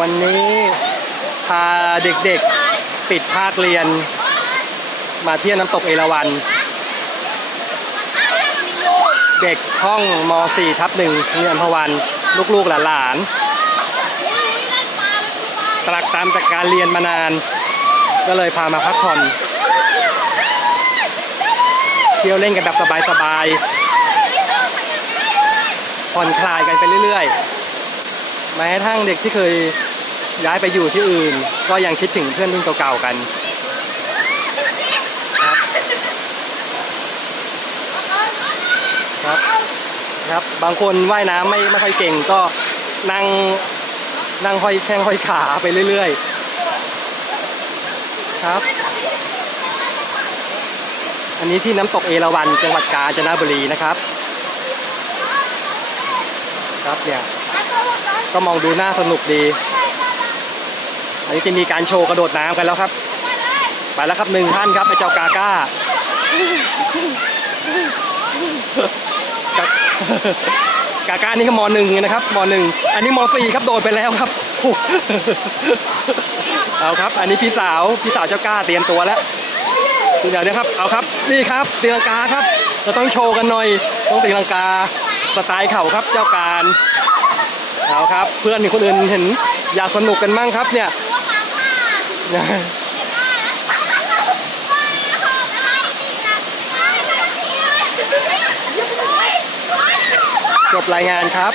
วันนี้พาเด็กๆปิดภาคเรียน มาเที่ยวน้ำตกเอราวัณเด็กห้องม .4 ทับหนึ่งเรียนพวันลูกๆหลานๆตรักตามจากการเรียนมานาน ก็เลยพามาพักผ่อน เที่ยวเล่นกันแบบสบายๆผ่อนคลายกันไปเรื่อยๆ แม้ทั่งเด็กที่เคยย้ายไปอยู่ที่อื่น ก็ยังคิดถึงเพื่อนรุ่นเก่าๆกันครับครับครับ บางคนว่ายน้ำไม่ไม่ค่อยเก่งก็นั่งนั่งห้อยแข้งห้อยขาไปเรื่อยๆ ครับ อันนี้ที่น้ำตกเอราวัณจังหวัดกาญจนบุรีนะครับ ครับเนี่ย ก็มองดูน่าสนุกดี อันนี้จะมีการโชว์กระโดดน้ำกันแล้วครับ ไปแล้วครับหนึ่งท่านครับไอ้เจ้ากาก้ากากาก้านี่ก็มหนึ่งนะครับมหนึ่งอันนี้มสี่ครับโดดไปแล้วครับเอาครับ อันนี้พี่สาวพี่สาวเจ้าก้าเตรียมตัวแล้วเดี๋ยวนะครับเอาครับนี่ครับตีลังกาครับ เราต้องโชว์กันหน่อยต้องตีลังกา สไตล์เข่าครับเจ้าการเอาครับ เพื่อนคนอื่นเห็นอยากสนุกกันมั่งครับเนี่ยจบรายงานครับ